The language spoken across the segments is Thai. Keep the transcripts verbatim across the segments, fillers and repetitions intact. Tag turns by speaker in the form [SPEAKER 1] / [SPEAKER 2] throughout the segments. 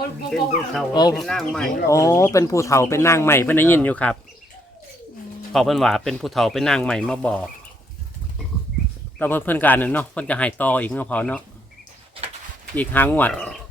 [SPEAKER 1] เป็นผู้เฒ่า
[SPEAKER 2] โอ้
[SPEAKER 1] เป็นนางใหม่
[SPEAKER 2] โอ้เป็นผู้เฒ่าเป็นนางใหม่เพิ่นได้ยินอยู่ครับพอเพิ่นว่าเป็นผู้เฒ่าเป็นนางใหม่มาบอกแต่เพิ่นเพิ่นการนั่นเนาะเพิ่นจะให้ต่ออีกเนาะพอเนาะอีกห้างวด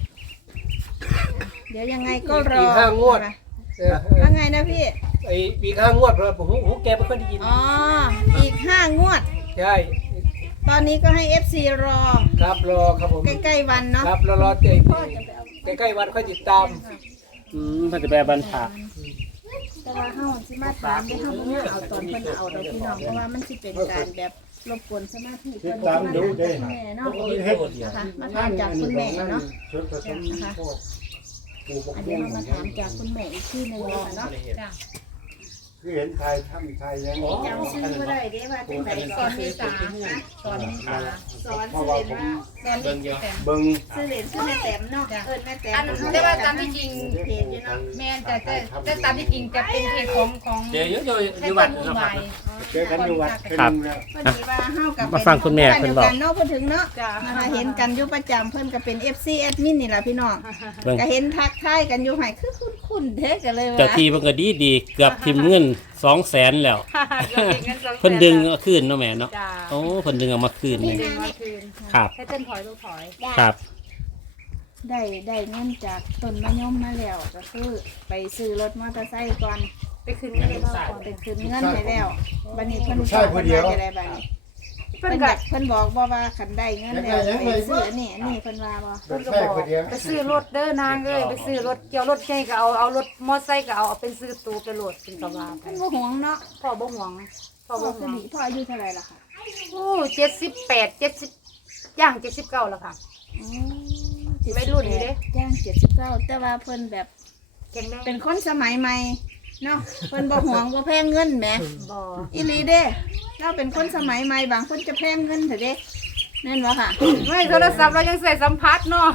[SPEAKER 3] เดี๋ยวยังไงก็รอ
[SPEAKER 1] ปีห้างวดเออ
[SPEAKER 3] ว่าไงนะพี่
[SPEAKER 1] ไอ้ปีห้างวดเพราะหูหูแกไม่ค่อยได้ยิน
[SPEAKER 3] อ๋ออีกห้างวด
[SPEAKER 1] ใช่
[SPEAKER 3] ตอนนี้ก็ให้ เอฟ ซี รอ
[SPEAKER 1] ครับรอครับผม
[SPEAKER 3] ใกล้ๆวันเนาะ
[SPEAKER 1] ครับรอรอใจใกล้ๆวันค่อยติดตาม
[SPEAKER 2] อืมเพิ่นจะไปบรรพา
[SPEAKER 3] แต่ว่าเฮาสิมาถามได้เฮาบ่เอาตอนเพิ่นเอาดอกพี่น้องเพราะว่ามันสิเป็นการแบบรบกวนสมาธิเพิ่นมาถามจากคุณแม่เนาะนะคะมาถามจากคุณแม่เนาะนะคะอันนี้เรามาถามจากคุณแม่อีกที่หนึงเนาะ
[SPEAKER 4] คือเห็นไทยทำไทยยัง
[SPEAKER 3] จำชื่อบ่ได้เด้ว่าเป็นไดสอนนิสานะสอนนิสาสอน
[SPEAKER 4] เพราะ
[SPEAKER 3] ชื่อ
[SPEAKER 4] ว่า
[SPEAKER 3] เล่น
[SPEAKER 4] ผม
[SPEAKER 3] ว่าสอนนิสา
[SPEAKER 4] เบิ่ง
[SPEAKER 3] ชื่อเล่นชื่อแม่แต้มเนาะเอิ้นแม่แต้ม
[SPEAKER 5] อันแต่ว่าตามที่จริง
[SPEAKER 3] เพจอยู่เนาะ
[SPEAKER 5] แม่นแต่แต่แต่ตามที่จริงจะเป็นเพจของของ
[SPEAKER 2] เดี๋ยวอยู่อยู่อ
[SPEAKER 5] ให้
[SPEAKER 2] ยู่
[SPEAKER 5] ค
[SPEAKER 2] วัด
[SPEAKER 5] นวุ่น
[SPEAKER 2] เนาะครั
[SPEAKER 5] วา
[SPEAKER 2] บ
[SPEAKER 5] ย
[SPEAKER 4] เจอกันอยู่วัดเป็น
[SPEAKER 2] ครับ
[SPEAKER 4] แล้ว
[SPEAKER 3] พอดีว่าเฮากับ
[SPEAKER 2] มาฟังคุณแม่เพิ่นบอก
[SPEAKER 3] เนาะพูดถึงเนาะนะคะเห็นกันอยู่ประจำเพิ่นก็เป็น เอฟ ซี แอดมินนี่ล่ะพี่น้อง
[SPEAKER 2] เบิ่ง
[SPEAKER 3] ก็เห็นทักทายกันอยู่ให้คือคุ้นๆเด้ก็เลยว่า
[SPEAKER 2] เจ้าที่เพิ่นก็ดีดีเกือบทิมเงินสองแสนแล้ว
[SPEAKER 5] เดี๋ยวเก็บเงินสองแสน
[SPEAKER 2] เพิ่นดึงเอาคืนเนาะแม่เนาะ
[SPEAKER 5] จ้า
[SPEAKER 2] โอ้เพิ่นดึงเอามาคืนนี่
[SPEAKER 5] ดึงมาคืน
[SPEAKER 2] ครับ
[SPEAKER 5] ให้เต้นถอยลูกถอย
[SPEAKER 2] ครับ
[SPEAKER 3] ได้ได้เงินจากต้นมะยมมาแล้วก็คือไปซื้อรถมอเตอร์ไซค์ก่อน
[SPEAKER 5] ไปคืนเงินให้เราก่อน
[SPEAKER 3] ไปคืนเงินให้แล้วบัดนี้เพิ่นบอกว่าจะได้บัดนี้
[SPEAKER 5] เพิ่
[SPEAKER 3] เพิ่
[SPEAKER 5] น
[SPEAKER 3] น
[SPEAKER 5] ก็
[SPEAKER 3] อยากเพิ่นบอกบ่ว่าคันได้เงินแล้วไปซื้ออันนี่อันนี่เพิ่นว่าบ่
[SPEAKER 5] เพิ่นก็บอกไปซื้อรถเด้อนางเอ้ยไปซื้อรถเกี่ยวรถใหญ่ก็เอาเอารถมอเตอร์ไซค์ก็เอาเอาเป็นซื้อตู้ไปโหลดเป็นกระบะไป
[SPEAKER 3] เพิ่นบ่ห่วงเนาะ
[SPEAKER 5] พ่อบ่หวงพ่อ
[SPEAKER 3] พ่อ
[SPEAKER 5] บ่ห
[SPEAKER 3] คื
[SPEAKER 5] ว
[SPEAKER 3] อง ดีพ่ออายุเท่าไหร่ล่ะคะ
[SPEAKER 5] โอ้เจ็ดสิบแปดเจ็ดสิบย่างเจ็ดสิบเก้าแล้วค่ะ
[SPEAKER 3] อ๋อ
[SPEAKER 5] วัยรุ่นอยู่เด้
[SPEAKER 3] ย่างเจ็ดสิบเก้าแต่ว่าเพิ่นแบบ
[SPEAKER 5] แข็งแรง
[SPEAKER 3] เป็นคนสมัยใหม่เนาะเพิ่นบ่ห่วงบ่แพงเงินแหม
[SPEAKER 5] บ่
[SPEAKER 3] อีหลีเด้เราเป็นคนสมัยใหม่บางคนจะแพงเงินเถอะเด้นั่นวะค่ะ
[SPEAKER 5] ไม่โทรศัพท์เรายังใส่สัมผัสเนาะ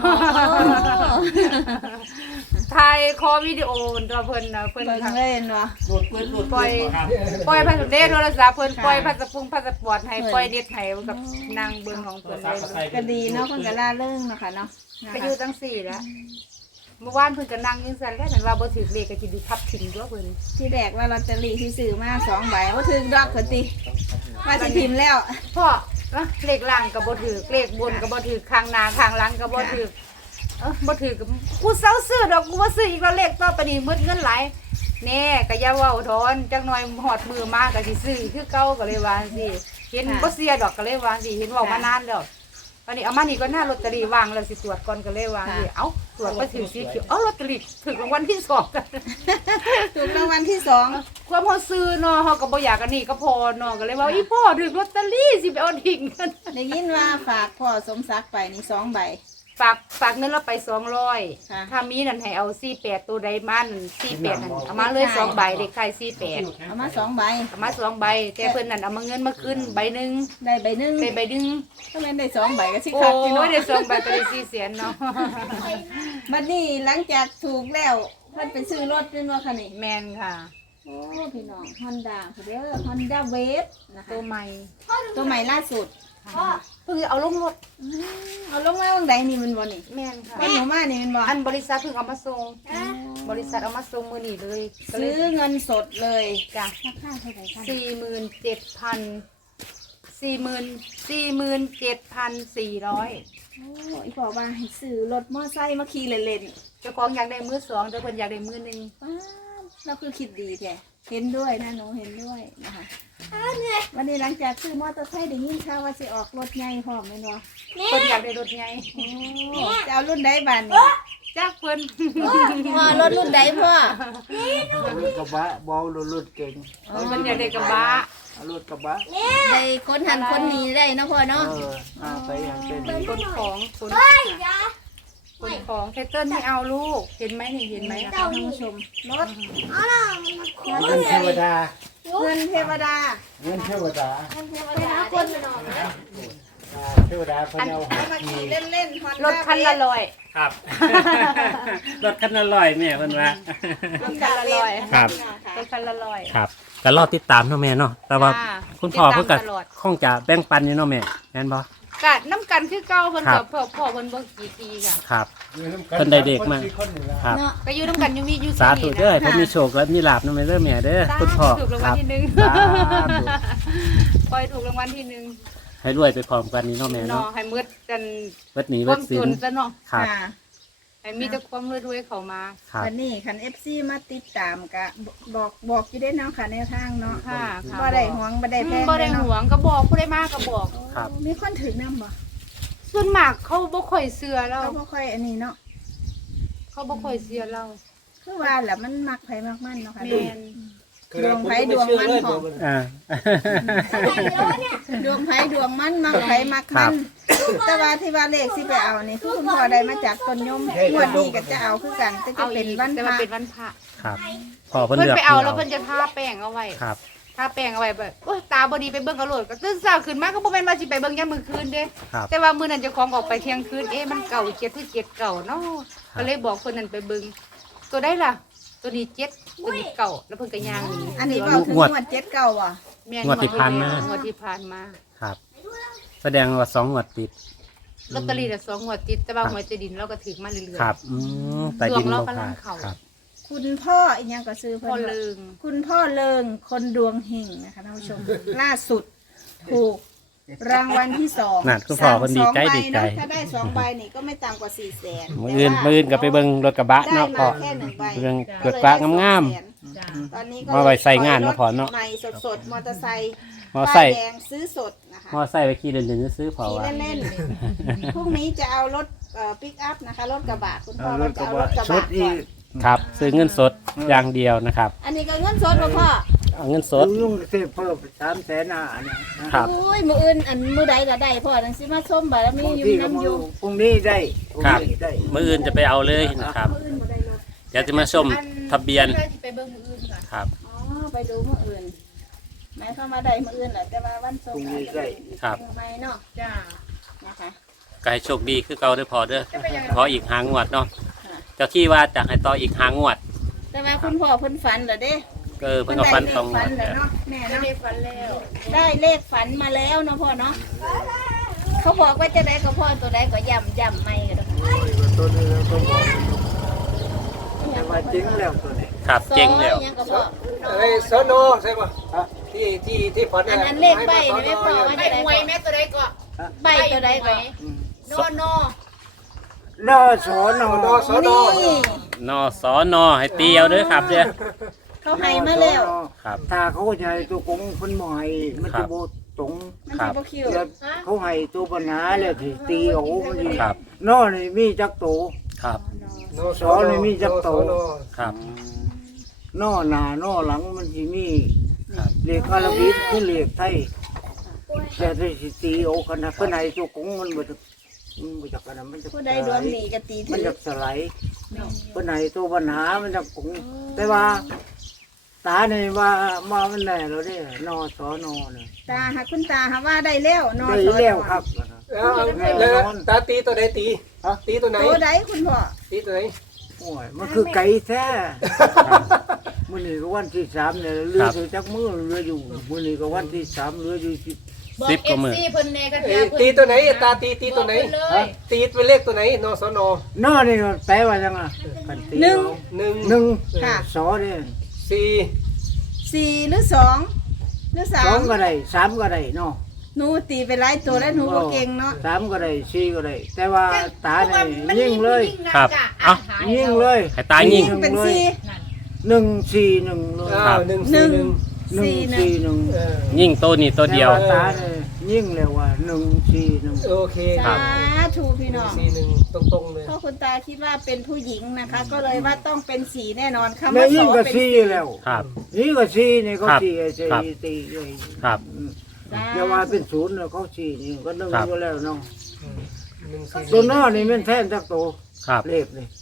[SPEAKER 5] ถ่ายคอวิดีโอตัวเพิ่นนะเพิ่น
[SPEAKER 3] เบิ่ง
[SPEAKER 5] ค่ะ
[SPEAKER 3] เล่นวะ
[SPEAKER 2] หลุดปืนหลุด
[SPEAKER 5] ปล่อยปล่อยพาสปอร์ตเดทโทรศัพท์เพิ่นปล่อยพาสปงพาสปอร์ตให้ปล่อยเด็ดให้กับนางเบิ่งของเพิ่นเลย
[SPEAKER 3] ก็ดีเนาะเพิ่นก็ล่าเริงเนาะค่ะเนาะนะ
[SPEAKER 5] ไป
[SPEAKER 3] คะ
[SPEAKER 5] อยู่ตั้งสี่แล้วเมื่อวานเพิ่นก็นั่งอยังซั่นแล้วฉันว่าบ่ถือเลขก็สิดูทับทิ้งตัวเพิ่น
[SPEAKER 3] ที่แรกว่าลอตเตอรี่ที่ซื้อมาสองใบว่าถึงดอกคนติว่าสิพิมพ์แล้ว
[SPEAKER 5] พ่ออะเลขล่างก็บ่ถือเลขบนก็บ่ถือข้างหน้าข้างหลังก็บ่ถือเออบ่ถือก็กูเซาซื้อดอกกูบ่ซื้ออีกแล้วเลขต่อไปนี้หมดเงินหลายแน่ก็อย่าเว้าทอนจักหน่อยหอดมือมาก็สิซื้อคือเก่าก็เลยว่าจังซี่เห็นบ่เสียดอกก็เลยว่าจังซี่เห็นเว้ามานานแล้วตอนนี้เอามานี่ก็หน้าลอตเตอรี่วางแล้วสิตรวจก่อนก็เลยว่าจังซี่เอ้าตรวจไปถือสีเขียวเอ้าลอตเตอรี่ถึงรางวัลที่สองกัน
[SPEAKER 3] ถูกรางวัลที่สอง
[SPEAKER 5] ความเฮาซื้อเนาะเฮาก็บ่อยากกันนี่ก็พอเนาะก็เลยว่าอีพ่อถึงลอตเตอรี่สิไปเอาทิ้งกัน
[SPEAKER 3] ได้ยินว่าฝากพ่อสมศักดิ์ไปนี่สองใบ
[SPEAKER 5] ฝากฝากเงินเราไปสองร้อย
[SPEAKER 3] ค่ะ
[SPEAKER 5] ถ้ามีนั่นให้เอาสี่แปดตัวใดมานั่นสี่แปดนั่นเอามาเลยสองใบเด็กไข่สี่แปด
[SPEAKER 3] เอามาสองใบ
[SPEAKER 5] เอามาสองใบแต่เพิ่นนั่นเอามาเงินมาขึ้นใบหนึ่ง
[SPEAKER 3] ได้ใบหนึง
[SPEAKER 5] ได้ใบหนึ่ง
[SPEAKER 3] ก็แม่นได้สองใบก็สิ
[SPEAKER 5] โอ้
[SPEAKER 3] คักพี่น้อย ง
[SPEAKER 5] ได้สองใบก็ได้สี่แสนเนาะ
[SPEAKER 3] บัดนี้หลังจากถูกแล้วเพิ่นไปซื้อรถเป็นว่าคะนี่
[SPEAKER 5] แมนค่ะ
[SPEAKER 3] โอ้พี่น้อง Honda เด้อ Honda Wave นะคะ
[SPEAKER 5] ตัวใหม่
[SPEAKER 3] ตัวใหม่ล่าสุด
[SPEAKER 5] เพิ่งเอาลงรถ
[SPEAKER 3] อืมเอาลงมาวังใดนี่มันบ่นี่
[SPEAKER 5] แมนค่ะ
[SPEAKER 3] มันหนูมานี่มันบ่
[SPEAKER 5] อันบริษัทเพิ่งเอามาส่งบริษัทเอามาส่งมือนี่เลยก็เล
[SPEAKER 3] ซื้
[SPEAKER 5] ย
[SPEAKER 3] อเงินสดเลย
[SPEAKER 5] จ้ะ
[SPEAKER 3] ราคาเท่าไหร่คะ
[SPEAKER 5] สี่หมื่นเจ็ดพันสี่หมื่นสี่หมื่นเจ็ดพันสี่ร้อย
[SPEAKER 3] โอ้อีบอกว่าให้ซื้อรถมอไซค์มาขี่เล่น
[SPEAKER 5] เจ้าของอยากได้มือสองแต่เพิ่นอยากได้มือหนึ่ง
[SPEAKER 3] ๆป้าบเราคือคิดดีแท้เห็นด้วยนะหนูเห็นด้วยนะคะวันนี้หลังจากซื้อมอเตอร์ไซค์ได้ยินข่าวว่าสิออกรถใหญ่พร้อมแม่นบ่
[SPEAKER 5] เพิ่นอยากได้รถใหญ่
[SPEAKER 3] โอ้จะเอารุ่นใดบ้านนี่
[SPEAKER 5] จักเพิ่น
[SPEAKER 3] พ่อรถรุ่นใดพ่อ
[SPEAKER 1] รถกระบะเบารถเก่ง
[SPEAKER 5] เพิ่นอยากได้กระบะ
[SPEAKER 1] เอารถกระบะ
[SPEAKER 3] ได้คนหันคนหนีได้เนาะพ่อ
[SPEAKER 1] เอ
[SPEAKER 3] เนาะ
[SPEAKER 1] ออาไปอย่างเป็น
[SPEAKER 5] คนของคนคนของไทเติ้ลไม่เอาลูกเห็นไหมนี่เห็นไหม
[SPEAKER 3] ท่านผู้ชมรถ
[SPEAKER 4] เงินเทวดา
[SPEAKER 3] เงินเทวดา
[SPEAKER 4] เงินเทวดา
[SPEAKER 3] เงินเทวดาคนไปนอน
[SPEAKER 4] อ่าเทวดาเพิ่นเอา
[SPEAKER 3] เอามาขี่เล่นๆ Honda
[SPEAKER 5] รถคันละร้อย
[SPEAKER 2] ครับ รถคันละร้อยแม่เพิ่นว่า
[SPEAKER 5] รถคันละร้อย
[SPEAKER 2] ครับ
[SPEAKER 5] รถคันละร้อย
[SPEAKER 2] ครับก็รอติดตามเนาะแม่เนาะแต่ว่า
[SPEAKER 5] จ้า
[SPEAKER 2] คุณพ่อเพิ่นก็
[SPEAKER 5] ติดตามตลอด
[SPEAKER 2] คงจะแบ่งปันอยู่เนาะแม่แม่นบ่
[SPEAKER 5] กะน้ำกันคือเก่าเพิ่นกับพ่อพ่อเพิ่นบ่กี่ปีค่ะ
[SPEAKER 2] ครับ
[SPEAKER 4] อยู่ำกั
[SPEAKER 2] เพิ่นได้เด็กมา
[SPEAKER 4] คนสี่คนนี่ล่ะ
[SPEAKER 2] ครับ
[SPEAKER 3] เนาะ
[SPEAKER 5] ก็อยู่น้ำกันอยู่มีอยู่
[SPEAKER 2] สาธุเด้อให้ผมมีโชคและมีลาภนำเด้อแม่เด้อคุณพ่อ
[SPEAKER 5] ถูกราง
[SPEAKER 2] ค
[SPEAKER 5] วัล
[SPEAKER 2] รับ
[SPEAKER 5] ที่หนึ่ง
[SPEAKER 2] สาธุ
[SPEAKER 5] ปล่อยถูกรางวัลที่หนึ่ง
[SPEAKER 2] ให้รวยไปพร้อมกันนี่เนาะแม่
[SPEAKER 5] เนาะ
[SPEAKER 2] เนาะ
[SPEAKER 5] ให้มืดกัน
[SPEAKER 2] วัดหนี้
[SPEAKER 5] ค
[SPEAKER 2] วั
[SPEAKER 5] วา
[SPEAKER 2] ด
[SPEAKER 5] ม
[SPEAKER 2] ศี
[SPEAKER 5] จ
[SPEAKER 2] ล
[SPEAKER 5] นซะเนาะ
[SPEAKER 2] ครับ
[SPEAKER 3] ค่ะ
[SPEAKER 5] ให้มีแต่ความรวยๆเข้ามา
[SPEAKER 2] ครับ
[SPEAKER 3] วันนี้คัน เอฟ ซี มาติดตามกะบอกบอกอยู่ได้เนาะค่ะแนวทางเนาะ
[SPEAKER 5] ค่ะค่ะ
[SPEAKER 3] บ่ได้หวงบ่ได้แพง
[SPEAKER 5] บ่ได้หวงก็บอกผู้ได้มากก็บอก
[SPEAKER 2] ครับ
[SPEAKER 3] มีคนถือนำบ่
[SPEAKER 5] ส่วนมากเขาบ่ค่อยเชื่อเรา
[SPEAKER 3] เขาบ่ค่อยอันนี้เนาะ
[SPEAKER 5] เขาบ่ค่อยเชื่อเรา
[SPEAKER 3] คือว่าแหละมันมักไผมักมันเนาะค่ะ
[SPEAKER 5] แม่น
[SPEAKER 3] ดวงไผดวงมันของ
[SPEAKER 2] อ่า
[SPEAKER 3] ดวงไผดวงมันมักไผมักมันแต่ว่าที่ว่าเลขสิไปเอานี่คือคุณพ่อได้มาจากต้นยมงวดนี้ก็จะเอาคือกันแต่จะ
[SPEAKER 5] เอา
[SPEAKER 3] เป็
[SPEAKER 5] อี
[SPEAKER 3] น
[SPEAKER 5] ก
[SPEAKER 3] วัน
[SPEAKER 5] แต่
[SPEAKER 3] พ
[SPEAKER 5] ว่า
[SPEAKER 3] ระ
[SPEAKER 5] เป็นวันพระ
[SPEAKER 2] ครับพ่อเพิ่น
[SPEAKER 5] เพิ่น
[SPEAKER 2] เลือก
[SPEAKER 5] ไปเอา
[SPEAKER 2] ให้
[SPEAKER 5] แล้วเพิ่นจะทาแป้งเอาไว้
[SPEAKER 2] ครับ
[SPEAKER 5] ทาแป้งเอาไว้แบบโอ้ยตาบ่ดีไปเบิ่งเอาโลดก็ตื่นเช้าขึ้นมาก็บ่แม่นว่าสิไปเบิ่งยามมื้อคืนเด้
[SPEAKER 2] ครับ
[SPEAKER 5] แต่ว่ามื้อนั้นเจ้าของออกไปเที่ยงคืนเอ๊ะมันเก่าเจ็ดคือเจ็ดเก่าเนาะก็เลยบอกคนนั้นไปเบิ่งตัวได้ล่ะ ตัวนี้เจ็ดตัวนี้เก่าแล้วเพิ่นก็ย่างหนี
[SPEAKER 3] อันนี้เว้าถึงงวดเจ็ดเก้าอ่ะ
[SPEAKER 5] แม่น
[SPEAKER 2] งวดที่ผ่านมา
[SPEAKER 5] งวดที่ผ่านมา
[SPEAKER 2] ครับ แสดงว่าสองงวดติด
[SPEAKER 5] ลอตเตอรี่น่ะสองงวดติดแต่ว่าหวยใต้ดินเราก็ถือมาเรื่อยๆ
[SPEAKER 2] ครับอืมแต่ดิน
[SPEAKER 5] ดวงเรา
[SPEAKER 2] บ่
[SPEAKER 5] กำลั
[SPEAKER 2] ขาง ด
[SPEAKER 5] เข้า
[SPEAKER 2] ครับ
[SPEAKER 3] คุณพ่ออีกอย่างก็ซื้อ
[SPEAKER 5] พ่
[SPEAKER 3] เพิ่
[SPEAKER 5] อน เลิง
[SPEAKER 3] คุณพ่อเลิงคนดวงเฮงนะคะท่านผู้ชม ล่าสุดถูกรางวัลที่สอง
[SPEAKER 2] นั่นคุณพ่อเพิ่นดีใจ
[SPEAKER 3] สองใบ
[SPEAKER 2] ดีใจ
[SPEAKER 3] เนาะถ้าได้สองใบนี่ก็ไม่ต่ำกว่าสี่แสน
[SPEAKER 2] มื้ออื่นมื้ออื่นก็ไปเบิ่งรถกระบะ
[SPEAKER 3] ได้
[SPEAKER 2] เนาะ
[SPEAKER 3] มา
[SPEAKER 2] พ่อ
[SPEAKER 3] แค่หนึ่งใบ
[SPEAKER 2] เรื่องเกิดกระงาม
[SPEAKER 3] ตอนนี้ก็
[SPEAKER 2] มาไว้ใส่งานเนาะพ่อเนาะ
[SPEAKER 3] ใหม่สดๆมอเตอร์ไซค์
[SPEAKER 2] มอไซ
[SPEAKER 3] ป้าย
[SPEAKER 2] ค์
[SPEAKER 3] แดงซื้อสดนะคะ
[SPEAKER 2] มอไซค์ไปขี่เดินๆซื้อๆพอ
[SPEAKER 3] ขี่
[SPEAKER 2] ว่า
[SPEAKER 3] เล่นๆพรุ่งนี้จะเอารถปิกอัพนะคะรถกระบะคุณพ่อ
[SPEAKER 1] เอาร
[SPEAKER 3] ก็
[SPEAKER 1] ถก
[SPEAKER 3] จะ
[SPEAKER 1] ระ
[SPEAKER 3] เอาร
[SPEAKER 1] บะ
[SPEAKER 3] ถกระ
[SPEAKER 1] ชุ
[SPEAKER 3] บะ
[SPEAKER 1] ด
[SPEAKER 3] ก่
[SPEAKER 1] อี
[SPEAKER 3] อน
[SPEAKER 1] ก
[SPEAKER 2] ครับ ซื้อเงินสดอย่างเดียวนะครับ
[SPEAKER 3] อันนี้ก็เงินสดบ่พ่อ
[SPEAKER 2] เอาเงินสด
[SPEAKER 1] ลุงเสียเพิ่มสามแสนห้าเนี่ยนะครับ
[SPEAKER 3] อุ้ยมืออื่นอันมือใดก็ได้พ่อนังสิมาส้มบารมี
[SPEAKER 1] พรุ่ง
[SPEAKER 3] อยู่
[SPEAKER 1] ที่ก็
[SPEAKER 3] น้ำ
[SPEAKER 1] มื
[SPEAKER 3] อ
[SPEAKER 1] อยู่ พรุ่งนี้ได้พรุ่ง
[SPEAKER 2] ครับ
[SPEAKER 1] นี้ได้
[SPEAKER 2] มื้ออื่นจะไปเอาเลยนะครับ
[SPEAKER 3] มืออื่นบ่ได้รถ
[SPEAKER 2] เดี๋ยวจะมาชมทะเบียน
[SPEAKER 5] ได้สิไปเบิ่งมื้ออื่นค่ะ
[SPEAKER 2] ครับ
[SPEAKER 3] อ๋อไปดูมืออื่นหมายเข้ามว่าได้มืออื่นแหละแต่ว่าวันสงกรานต์จะเป็นอีก
[SPEAKER 2] ครับ
[SPEAKER 3] ไม่เนาะ
[SPEAKER 5] จ้า
[SPEAKER 3] นะคะ
[SPEAKER 2] ก็ให้โชคดีคือเก่าเด้อพอเด้อขออีกหางวดเนาะ
[SPEAKER 3] ค่ะ
[SPEAKER 2] เจ้าที่ว่าจะให้ต่ออีกหางวด
[SPEAKER 3] แต่ว่าคุณพ่อเพิ่นฝันเหรอเด้
[SPEAKER 2] ก็เออเพิ่นก็ฟันตรง
[SPEAKER 3] ฝัน
[SPEAKER 2] วด
[SPEAKER 3] เหรอ
[SPEAKER 2] แล้ว
[SPEAKER 3] เนาะแม่
[SPEAKER 5] ได้
[SPEAKER 3] เนาะ
[SPEAKER 5] ได้ฝันแล้ว
[SPEAKER 3] ได้เลขฝันมาแล้วเนาะพ่อเนาะเขาบอกว่าจะได้กับพ่อตัวใดก็ย่ำย่ำไม่กันนะคะ
[SPEAKER 1] โอ้ยตัวนี้เราต้องบอกแต่ว่าจริงแล้วตัวนี้
[SPEAKER 2] ครับเจ๊งแล้ว
[SPEAKER 3] สอยังกับพ่อ
[SPEAKER 1] ไอ้สนใช่ป่ะที่ที่ที่ฝัน
[SPEAKER 3] อันอันเลขใบนี่ไม่พอว่า
[SPEAKER 5] ไป
[SPEAKER 3] จะได้
[SPEAKER 5] หวยแม่ตัวใดก็
[SPEAKER 3] ใบตัวใดก็
[SPEAKER 5] โนโน
[SPEAKER 1] นอสอนอนอสอนอ
[SPEAKER 3] นี่
[SPEAKER 2] นอสอนอให้ตีเอาเด้อครับเด้อ
[SPEAKER 3] เขาให้มาแล้ว
[SPEAKER 2] ครับ
[SPEAKER 1] ถ้าเขาใหญ่ตัวกงเพิ่นบ่ให้มัน
[SPEAKER 2] ครั
[SPEAKER 1] จะ
[SPEAKER 2] บ
[SPEAKER 1] บ่ตรง
[SPEAKER 3] มัน
[SPEAKER 2] ครั
[SPEAKER 3] จะ
[SPEAKER 2] บ
[SPEAKER 3] บ่คิว
[SPEAKER 1] แล้วเขาให้ตัวปัญหาแล้วสิตีเอามันสิ
[SPEAKER 2] ครับ
[SPEAKER 1] นอนี่มีจักโต
[SPEAKER 2] ครับ
[SPEAKER 1] สอนี่มีจักโต
[SPEAKER 2] ครับ
[SPEAKER 1] นอหน้านอหลังมันสิมี
[SPEAKER 2] ครับ
[SPEAKER 1] เลขอาราบิกคือเลขไทยแต่ได้สิตีเอากันนะเพิ่นให้ตัวกงมันบ่จักมันบ่จักกันนะมันจะ
[SPEAKER 3] ผู้ใดดวงดีก็ตี
[SPEAKER 1] มั
[SPEAKER 3] ถื
[SPEAKER 1] น
[SPEAKER 3] อ
[SPEAKER 1] จะสไลด์เพิ่นให้ตัวปัญหามันจะกงแต่ว่า ตาเนี่ยว่ามามันแน่แล้วเด้นอสอนอเนี่ย
[SPEAKER 3] ตาหาคุณตาหาว่าได้แล้วนอน
[SPEAKER 1] ได้
[SPEAKER 3] สอน
[SPEAKER 1] แล้วครับ
[SPEAKER 6] แล้วตาตีตัวไหนตีฮะตีตัวไหน
[SPEAKER 3] ตัวใดคุณพ่อ
[SPEAKER 6] ตีตัวไหน
[SPEAKER 1] โอ้ยมันคือไก่แท้มื้อนี้ก็วันที่สามเนี่ยเรืออยู่จักมือเรืออยู่มื้อนี้ก็วันที่สามเรืออยู่สิบ
[SPEAKER 5] บอก
[SPEAKER 2] สิบก
[SPEAKER 5] เอ
[SPEAKER 2] ว่า
[SPEAKER 5] ฟ
[SPEAKER 2] มื้อ
[SPEAKER 5] ซีเพิ่นแน่กัน
[SPEAKER 6] เอ้ยตีตัวไหนตาตีตีตัวไหน
[SPEAKER 5] เลย
[SPEAKER 6] ตีเป็นเลขตัวไหนนสน
[SPEAKER 1] นอนี่มันแปลว่าจังอ่ะกันตี
[SPEAKER 3] หนึ่ง
[SPEAKER 1] เอา
[SPEAKER 6] หนึ่ง
[SPEAKER 1] หนึ่ง
[SPEAKER 3] ค่ะ
[SPEAKER 1] สอเนี่ย
[SPEAKER 6] สี่
[SPEAKER 3] สี่หรือสองหรือสา
[SPEAKER 1] สอ
[SPEAKER 3] ม
[SPEAKER 1] งก็ได้สามก็ได้เนาะ
[SPEAKER 3] หนูตีไปหลายตัวแล้วหนูก็เก่งเนาะ
[SPEAKER 1] สามก็ได้สี่ก็ได้แต่ว่าตาเนี่ยยิ่งเลย
[SPEAKER 2] ครับเอ้า
[SPEAKER 1] ยิ่งเลย
[SPEAKER 2] ให้ตายิง
[SPEAKER 3] เป็นสี่
[SPEAKER 1] หนึ่งสี่หนึ่งเลย
[SPEAKER 6] อ้าวหนึ่งสี่หนึ่ง
[SPEAKER 1] หนึ่ง
[SPEAKER 3] สี่หนึ่ง
[SPEAKER 1] สี่หนึ่ง
[SPEAKER 6] เออ
[SPEAKER 2] ยิงตัวนี้ตัวเดียว
[SPEAKER 1] แต่าตาเนี่ยยิ่งเลยว่าหนึ่งสี่หนึ่ง
[SPEAKER 6] โอเค
[SPEAKER 2] ครั
[SPEAKER 3] สา
[SPEAKER 2] บ
[SPEAKER 3] ธุพี่น้อง
[SPEAKER 6] สี่หนึ่งตรงๆเลย
[SPEAKER 3] เพราะคุณตาคิดว่าเป็นผู้หญิงนะคะ ก็เลยว่าต้องเป็นสีแน่นอนคำ
[SPEAKER 1] แม่
[SPEAKER 3] ว่าส
[SPEAKER 1] ยิ่ง
[SPEAKER 3] อ
[SPEAKER 1] ก็
[SPEAKER 3] เป็น
[SPEAKER 1] สี่แล้ว
[SPEAKER 2] ครับ
[SPEAKER 1] นี่ก็สี่นี่เขา
[SPEAKER 2] ครับ
[SPEAKER 1] สี่ไอ้สี่
[SPEAKER 2] ครับ
[SPEAKER 1] ตีเลย
[SPEAKER 2] ครับ
[SPEAKER 1] อืม
[SPEAKER 3] สา
[SPEAKER 1] อย่าว่าเป็นศูนย์เลยเขาสี่นี่ก็นึ่ง
[SPEAKER 2] ครับ
[SPEAKER 1] อยู่แล้วเนาะ
[SPEAKER 6] อืมหนึ่งสี่
[SPEAKER 1] ตัวนอนี่มันแท่นจักโต
[SPEAKER 2] ครับ
[SPEAKER 1] เลขนี่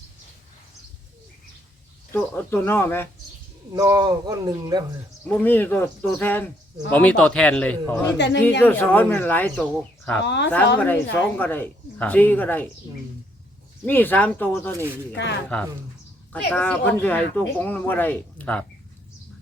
[SPEAKER 1] ตัวตัวนอไหม
[SPEAKER 6] นอก็หนึ่งแล้ว
[SPEAKER 1] บ่มีตัวตัวแทน
[SPEAKER 2] บ่มีตัวแทนเลยพอ
[SPEAKER 3] มีแต่หนึ่ง
[SPEAKER 1] ที่
[SPEAKER 3] อย่าง
[SPEAKER 1] ตัว
[SPEAKER 3] เดี
[SPEAKER 1] ส
[SPEAKER 3] ยว
[SPEAKER 1] อนมันหลายตัว
[SPEAKER 2] ครับ
[SPEAKER 3] อ๋อ
[SPEAKER 1] สามก็ได้
[SPEAKER 3] มีหลาย
[SPEAKER 1] สองก็ได้
[SPEAKER 2] ครับ
[SPEAKER 1] สี่ก็ได้
[SPEAKER 6] อืม
[SPEAKER 1] มีสามตัวตัวนี้
[SPEAKER 3] ค่ะ
[SPEAKER 2] ครับ
[SPEAKER 6] อืม
[SPEAKER 1] กระตาเพิ่นสิให้ตัวกงบ่ได้
[SPEAKER 2] ครับ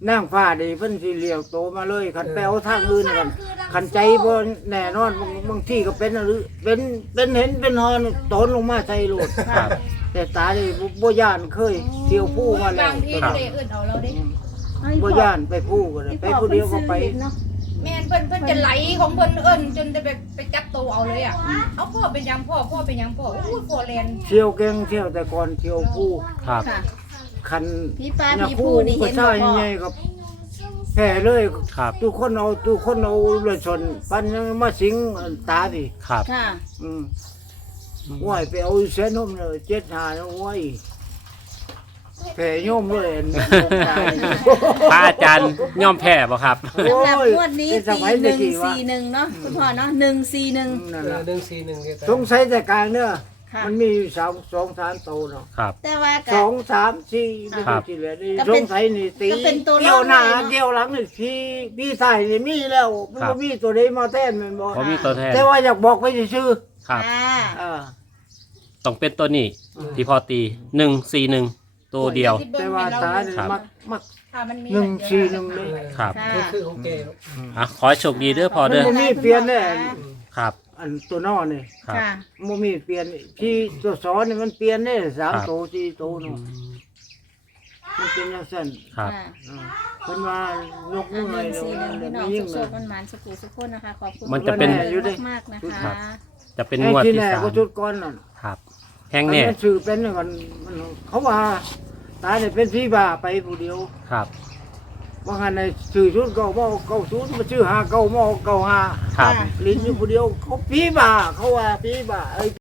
[SPEAKER 1] นางฟ้านี่เพิ่นสิเลี้ยวโตมาเลยคันไปเอาทางอื่นกันคันใจบ่แน่นอนบางบางที่ก็เป็นหรือเป็นเป็นเห็นเป็นฮอนตนลงมาใส่โลด
[SPEAKER 2] ครับ
[SPEAKER 1] แต่ตานี่บ่บ่ย่านเคยเที่ยวผู้มาแล้
[SPEAKER 5] บาว งทีก็ได้เอื่นเอาเราได้
[SPEAKER 3] เอ้ย
[SPEAKER 1] บ่
[SPEAKER 3] พ่อ
[SPEAKER 1] ย่านไปผู้ก็ได้
[SPEAKER 3] พี่
[SPEAKER 1] ไป
[SPEAKER 3] พ่อ
[SPEAKER 1] ผู้เดียวก็
[SPEAKER 3] เพิ่น
[SPEAKER 1] ไป
[SPEAKER 3] ซื้อเห็นเนาะ
[SPEAKER 5] แม่นเพิ่นเพิ่นจะไหลของเพิ่นเอิ้นจนจะไปไปจับตัวเอาเลยอ่ะเอาพ่อเป็นหยังพ่อพ่อเป็นหยังพ่ออู้พ่อแลน
[SPEAKER 1] เที่ยวเก่งเที่ยวแต่ก่อนเที่ยวผู้
[SPEAKER 2] ครับ
[SPEAKER 3] ค่ะ
[SPEAKER 1] คัน
[SPEAKER 3] พี่ป้า
[SPEAKER 1] เนี่ย
[SPEAKER 3] พี่
[SPEAKER 1] ผู้
[SPEAKER 3] ผู้นี่
[SPEAKER 1] ก็
[SPEAKER 3] เห็น
[SPEAKER 1] ใช่
[SPEAKER 3] บ่พ่อ
[SPEAKER 1] ใหญ่กับแพ้เลย
[SPEAKER 2] ครับ
[SPEAKER 1] ทุกคนเอาทุกคนเอาเลยชนปันยังมาสิงตาดิ
[SPEAKER 2] ครับ
[SPEAKER 3] ค่ะ
[SPEAKER 1] อืมว่ายไปเอาเส้นนมเลยเจ็ดหาแล้วว่ายแผ่โยมเลย
[SPEAKER 2] พระอาจารย์ย่อมแพ้บ่ครับ
[SPEAKER 3] สำหรับงวดนี้
[SPEAKER 1] เป็นส
[SPEAKER 3] สี่
[SPEAKER 1] มัย
[SPEAKER 3] ห
[SPEAKER 1] ตะ
[SPEAKER 3] นึ่ง
[SPEAKER 1] กี้ว่า
[SPEAKER 3] สี่หนึ่งเนาะคุณพ่อเนาะหนึ่งสี่หนึ่ง
[SPEAKER 1] นั่น
[SPEAKER 6] เอ
[SPEAKER 1] ล่ะ
[SPEAKER 6] อหนึ่งสี่หนึ่งเนี่ยตา
[SPEAKER 1] สงสัยแต่กลางเนี่ย
[SPEAKER 3] ค่ะ
[SPEAKER 1] มันมีอยู่สามสองสามโตเนาะ
[SPEAKER 2] ครับ
[SPEAKER 3] แต่ว่า
[SPEAKER 1] ส
[SPEAKER 3] กั
[SPEAKER 1] องสามสี่ไม่
[SPEAKER 2] ครั
[SPEAKER 1] รู้
[SPEAKER 2] บ
[SPEAKER 1] ที่เหลือนี่
[SPEAKER 3] ก็
[SPEAKER 1] ส
[SPEAKER 3] เป็น
[SPEAKER 1] งสัยนี่ตี
[SPEAKER 3] ก็เป็นตัว
[SPEAKER 1] เกี่ยวหน้า
[SPEAKER 3] เล่าเลยเนาะ
[SPEAKER 1] เกี่ยวหลังนี่พี่พี่ใส่นี่มีแล้วมัน
[SPEAKER 2] ครับ
[SPEAKER 1] บ่มีตัวใดมาแทนแมันบ่
[SPEAKER 2] ผมมีตัวแทน
[SPEAKER 1] แต่ว่าอยากบอกไปซื่อ
[SPEAKER 2] ครับ
[SPEAKER 3] ค่ะ
[SPEAKER 1] ๆอ่า
[SPEAKER 2] ต้องเป็นตัวนี้ที่พอตีหนึ่งสี่หนึ่งตัวเดียว
[SPEAKER 1] แต่ว่าตาเนี่ย
[SPEAKER 2] ครับ
[SPEAKER 1] มักมัก
[SPEAKER 5] ถ้ามันมี
[SPEAKER 1] หนึ่งสี่หนึ่งเลย
[SPEAKER 2] ครับ
[SPEAKER 3] ค่ะ
[SPEAKER 6] นี่คือของแก
[SPEAKER 2] อ่ะขอให้โชคดีเด้อพอ
[SPEAKER 1] มัน
[SPEAKER 2] เด้อ
[SPEAKER 1] บ่มีเปลี่ยนแน่
[SPEAKER 2] ครับ
[SPEAKER 1] อันตัวนอนี่
[SPEAKER 2] ครับ
[SPEAKER 3] ค่ะ
[SPEAKER 1] บ่มีเปลี่ยนพี่ตัวสอนนี่มันเปลี่ยนได้สาม
[SPEAKER 2] ครับ
[SPEAKER 1] โตสี่โตเนาะมันเป็นจังซั่น
[SPEAKER 2] ครับ
[SPEAKER 3] ค่ะ
[SPEAKER 1] อ่าเพิ่นว่ายก
[SPEAKER 3] อั
[SPEAKER 1] มื
[SPEAKER 3] น
[SPEAKER 1] อ
[SPEAKER 3] ห
[SPEAKER 1] ให้
[SPEAKER 3] นึ่ง
[SPEAKER 1] เรา
[SPEAKER 3] สี่หนึ่งพี่น้อง
[SPEAKER 1] ไม่ยิ่ง
[SPEAKER 3] สุ
[SPEAKER 1] เล
[SPEAKER 3] ข
[SPEAKER 1] ย
[SPEAKER 3] ๆมันหวานๆสุขุสุขคนนะคะขอบคุณ
[SPEAKER 2] มันจะเป็น
[SPEAKER 3] มากๆนะ
[SPEAKER 2] ครั
[SPEAKER 3] คะ
[SPEAKER 2] บ จะเป็น
[SPEAKER 1] ไอ้
[SPEAKER 2] งวด
[SPEAKER 1] ที่
[SPEAKER 2] ที่
[SPEAKER 1] แน่
[SPEAKER 2] สาม
[SPEAKER 1] ก็ชุดก่อนนั่น
[SPEAKER 2] ครับ แห้ง
[SPEAKER 1] อัน
[SPEAKER 2] แน่
[SPEAKER 1] นี้ชื่อเป็นมันมันเขาว่าตายเนี่ยเป็นพี่บ้าไปผู้เดียว
[SPEAKER 2] ครับ
[SPEAKER 1] ว่างั้นในชื่อชุดเก่าบ่เก่าชุดมาชื่อหาเก่าบ่เก่าหา
[SPEAKER 2] ครับ
[SPEAKER 1] ลิ้นอยู่ผู้เดียวเขาพี่บ้าเขาว่าพี่บ้าไอ้